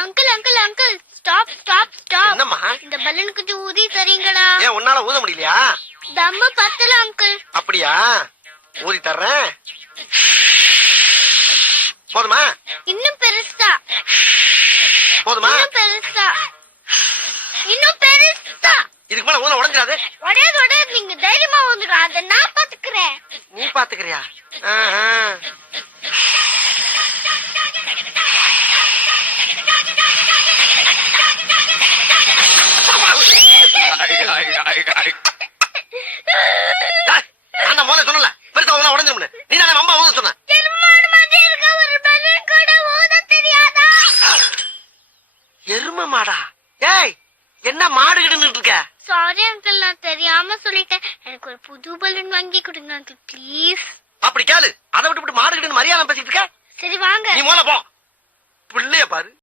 Uncle uncle uncle stop stop stop. என்னம்மா? இந்த balloon கொஞ்சம் ஊதி தரீங்களா? ஏன் உன்னால ஊத முடியலையா? தம்ம பத்தல அங்கிள். அப்படியா? ஊதி தர்றேன். போதுமா? இன்னும் பெருசா. போதுமா? இன்னும் பெருசா. இன்னும் பெருசா. இதுக்கு மேல ஊத உடைஞ்சிடாது. உடையாது உடையாது, நீங்க தைரியமா ஊதுங்க, அதை நான் பாத்துக்கிறேன். நீ பாத்துக்கிறியா? நான் முதல்ல சொன்னல பெருசா ஊதா உடைஞ்சிரும்னு. நீ தானே அம்மா ஊத சொன்ன. ஒரு பலூன் கூட ஊத தெரியாதா? எரும மாடா? ஏய், என்ன மாடு கிட்டு இருக்க? சாரி அங்கிள், நான் தெரியாம சொல்லிட்டேன். எனக்கு ஒரு புது பலூன் வாங்கி கொடுங்க அங்கிள் ப்ளீஸ். அப்படி கேளு. அதை விட்டு மாடு கிட்டு மரியாதை பேசிட்டு இருக்க. சரி வாங்க. நீ முதல்ல போ. பிள்ளைய பாரு.